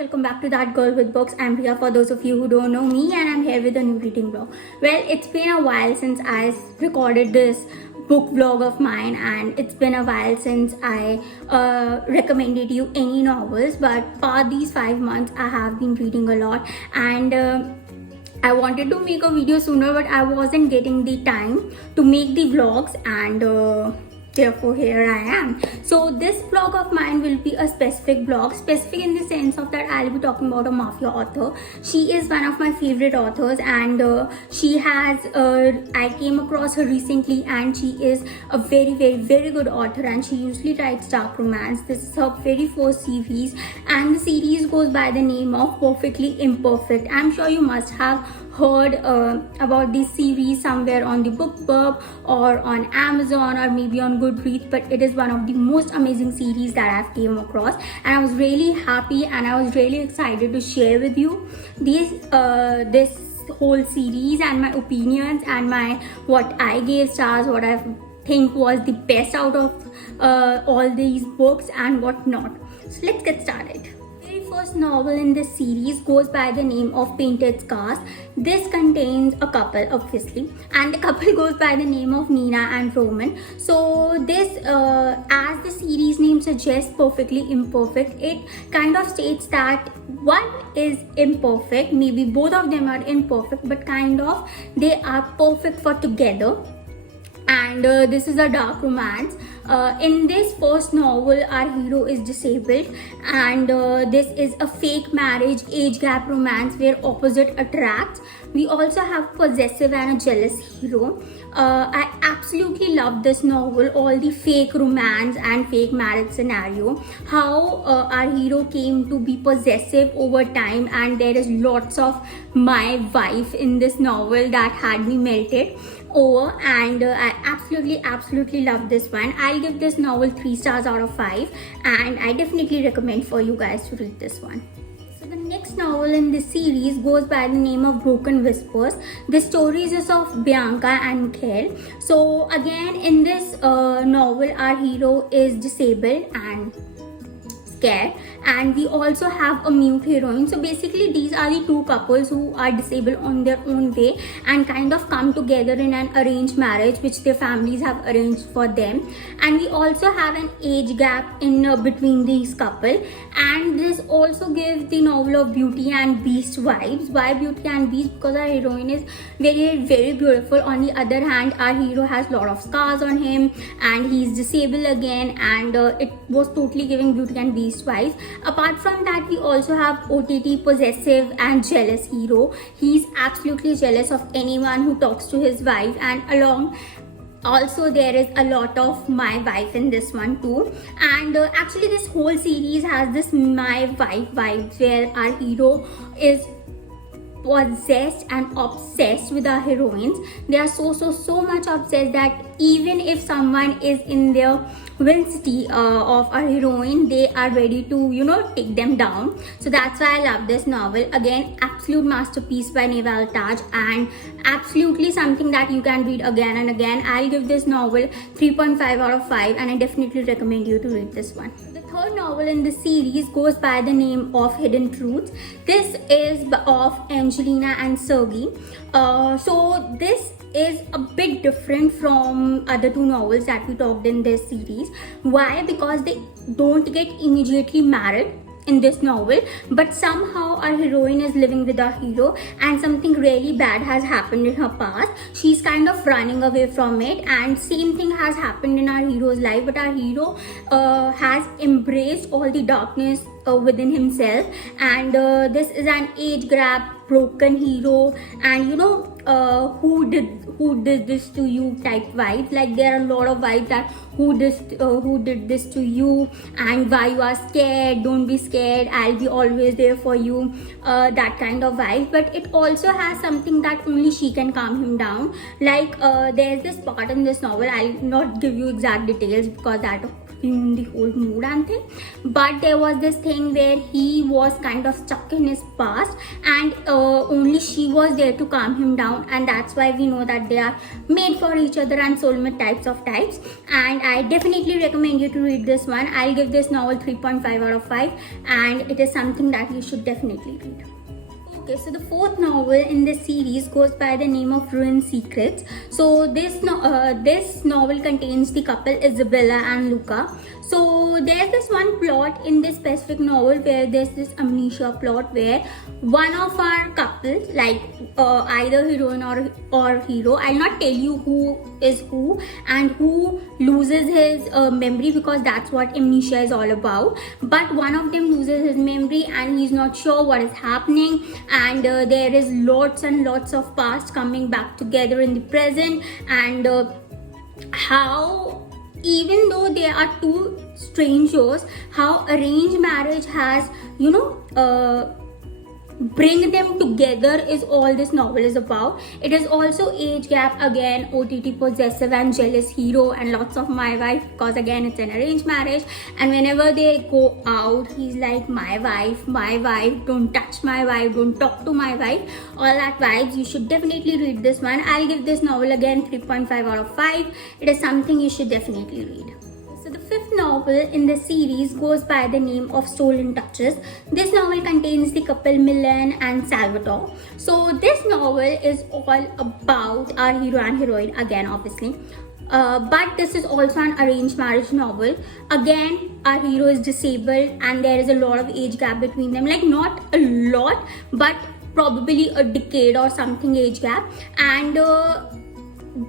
welcome back to That Girl with Books. I'm Priya for those of you who don't know me, and I'm here with a new reading vlog. Well, it's been a while since I recorded this book vlog of mine, and it's been a while since I recommended you any novels, but for these 5 months I have been reading a lot, and I wanted to make a video sooner, but I wasn't getting the time to make the vlogs, and therefore here I am. So this vlog of mine will be a specific vlog, specific in the sense of that I'll be talking about a mafia author. She is one of my favorite authors, and she has I came across her recently, and she is a very good author, and she usually writes dark romance. This is her very first series, and the series goes by the name of Perfectly Imperfect. I'm sure you must have heard about this series somewhere on the BookBub or on Amazon or maybe on Goodreads, but it is one of the most amazing series that I've came across, and I was really happy and I was really excited to share with you this whole series and my opinions and what I gave stars, what I think was the best out of all these books and what not. So let's get started. First novel in this series goes by the name of Painted Scars. This contains a couple, obviously, and the couple goes by the name of Nina and Roman. So this, as the series name suggests, Perfectly Imperfect, it kind of states that one is imperfect, maybe both of them are imperfect, but kind of they are perfect for together. And this is a dark romance. In this first novel, our hero is disabled, and this is a fake marriage age gap romance where opposite attracts. We also have possessive and a jealous hero. I absolutely love this novel, all the fake romance and fake marriage scenario, how our hero came to be possessive over time, and there is lots of my wife in this novel that had me melted over, and I absolutely love this one. I'll give this novel 3 stars out of 5, and I definitely recommend for you guys to read this one. So the next novel in this series goes by the name of Broken Whispers. The story is of Bianca and Mikhail. So again, in this novel, our hero is disabled and scared, and we also have a mute heroine. So basically these are the two couples who are disabled on their own way and kind of come together in an arranged marriage which their families have arranged for them, and we also have an age gap in between these couple, and this also gives the novel of Beauty and Beast vibes. Why Beauty and Beast? Because our heroine is very beautiful. On the other hand, our hero has a lot of scars on him and he's disabled again, and it was totally giving Beauty and Beast wise. Apart from that, we also have OTT possessive and jealous hero. He's absolutely jealous of anyone who talks to his wife, and along also there is a lot of my wife in this one too. And actually this whole series has this my wife vibes where our hero is possessed and obsessed with our heroines. They are so much obsessed that even if someone is in their vicinity of our heroine, they are ready to take them down. So that's why I love this novel. Again, absolute masterpiece by Neval Taj, and absolutely something that you can read again and again. I'll give this novel 3.5 out of 5, and I definitely recommend you to read this one. The third novel in the series goes by the name of Hidden Truths. This is of Angelina and Sergey. So this is a bit different from other two novels that we talked in this series. Why? Because they don't get immediately married in this novel, but somehow our heroine is living with our hero and something really bad has happened in her past. She's kind of running away from it, and same thing has happened in our hero's life, but our hero has embraced all the darkness within himself, and this is an age gap broken hero, and who did this to you type vibes. Like there are a lot of vibes that who did this to you, and why you are scared, don't be scared, I'll be always there for you, that kind of vibe. But it also has something that only she can calm him down. Like there's this part in this novel, I'll not give you exact details because that ruin the whole mood and thing. But there was this thing where he was kind of stuck in his past, and only she was there to calm him down, and that's why we know that they are made for each other and soulmate types. And I definitely recommend you to read this one. I'll give this novel 3.5 out of 5, and it is something that you should definitely read. Okay, so the fourth novel in this series goes by the name of Ruined Secrets. So this novel contains the couple Isabella and Luca. So there's this one plot in this specific novel where there's this amnesia plot where one of our couples, like either heroine or hero, I'll not tell you who is who and who loses his memory, because that's what amnesia is all about. But one of them loses his memory and he's not sure what is happening, and there is lots and lots of past coming back together in the present, and how even though they are two strangers, how arranged marriage has bring them together is all this novel is about. It is also age gap again, OTT possessive and jealous hero, and lots of my wife, because again it's an arranged marriage, and whenever they go out he's like, my wife, don't touch my wife, don't talk to my wife, all that vibes. You should definitely read this one. I'll give this novel again 3.5 out of 5. It is something you should definitely read. So the fifth novel in the series goes by the name of Stolen Touches. This novel contains the couple Milan and Salvatore. So this novel is all about our hero and heroine again, obviously. But this is also an arranged marriage novel. Again, our hero is disabled and there is a lot of age gap between them. Like not a lot, but probably a decade or something age gap. And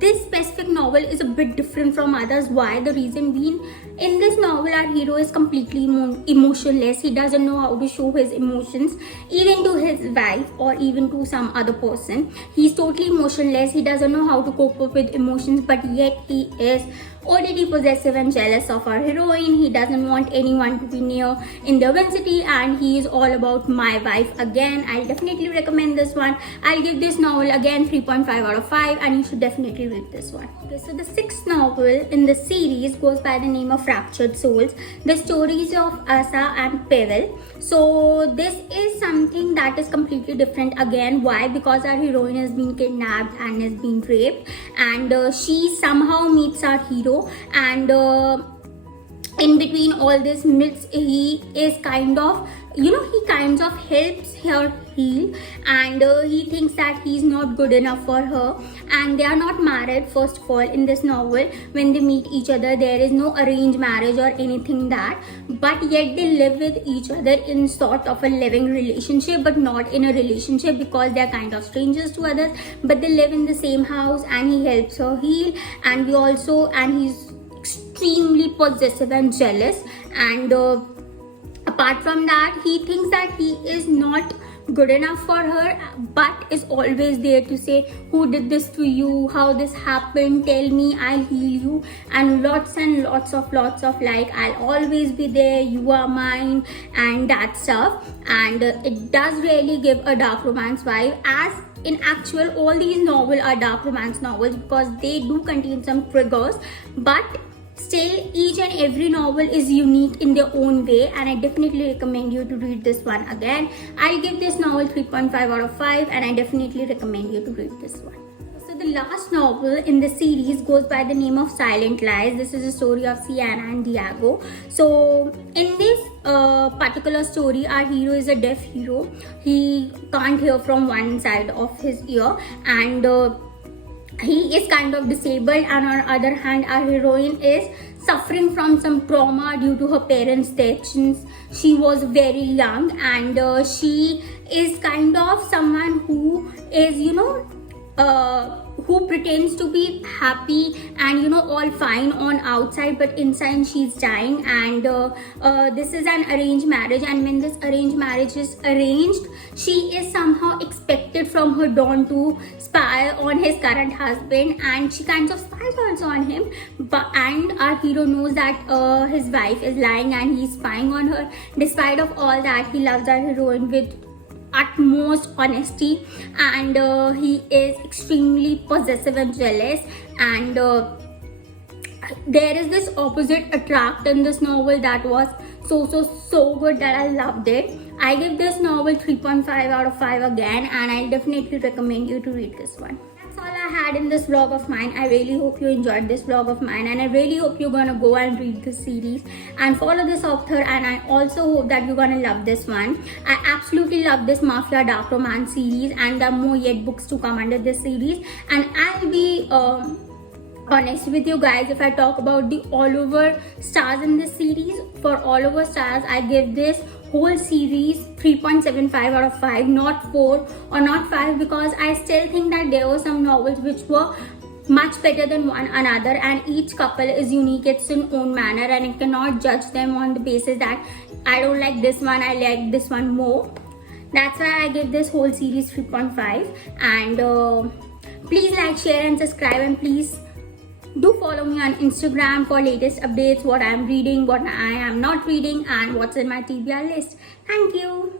this specific novel is a bit different from others. Why? The reason being, in this novel our hero is completely emotionless. He doesn't know how to show his emotions even to his wife or even to some other person. He's totally emotionless. He doesn't know how to cope up with emotions, but yet he is OTT possessive and jealous of our heroine. He doesn't want anyone to be near in the vicinity, and he is all about my wife again. I'll definitely recommend this one. I'll give this novel again 3.5 out of 5, and you should definitely read this one. Okay, so the sixth novel in the series goes by the name of Fractured Souls. The stories of Asa and Pavel. So this is something that is completely different again. Why? Because our heroine has been kidnapped and has been raped, and she somehow meets our hero, and in between all this myths, he is kind of helps her heal, and he thinks that he's not good enough for her, and they are not married. First of all, in this novel, when they meet each other, there is no arranged marriage or anything that, but yet they live with each other in sort of a living relationship, but not in a relationship because they are kind of strangers to others, but they live in the same house, and he helps her heal, and he's extremely possessive and jealous, and apart from that, he thinks that he is not good enough for her, but is always there to say, who did this to you, how this happened, tell me, I'll heal you, and lots of like, I'll always be there, you are mine, and that stuff. And it does really give a dark romance vibe, as in actual all these novels are dark romance novels because they do contain some triggers, but still each and every novel is unique in their own way, and I definitely recommend you to read this one again. I'll give this novel 3.5 out of 5, and I definitely recommend you to read this one. So the last novel in the series goes by the name of Silent Lies. This is a story of Sienna and Diego. So in this particular story, our hero is a deaf hero. He can't hear from one side of his ear, and he is kind of disabled, and on the other hand, our heroine is suffering from some trauma due to her parents' death since she was very young, and she is kind of someone who is who pretends to be happy and all fine on outside, but inside she's dying. And this is an arranged marriage, and when this arranged marriage is arranged, she is somehow expected from her Don to spy on his current husband, and she kind of spies also on him, and our hero knows that his wife is lying and he's spying on her. Despite of all that, he loves our heroine with utmost honesty, and he is extremely possessive and jealous, and there is this opposite attract in this novel that was so good that I loved it. I give this novel 3.5 out of 5 again, and I definitely recommend you to read this one. That's all I had in this vlog of mine. I really hope you enjoyed this vlog of mine, and I really hope you're gonna go and read this series and follow this author, and I also hope that you're gonna love this one. I absolutely love this Mafia Dark Romance series, and there are more yet books to come under this series, and I'll be honest with you guys. If I talk about the all over stars in this series, for all over stars I give this whole series 3.75 out of 5, not 4 or not 5, because I still think that there were some novels which were much better than one another, and each couple is unique, it's in own manner, and I cannot judge them on the basis that I don't like this one, I like this one more. That's why I give this whole series 3.5. And please like, share and subscribe, and please do follow me on Instagram for latest updates, what I am reading, what I am not reading, and what's in my TBR list. Thank you.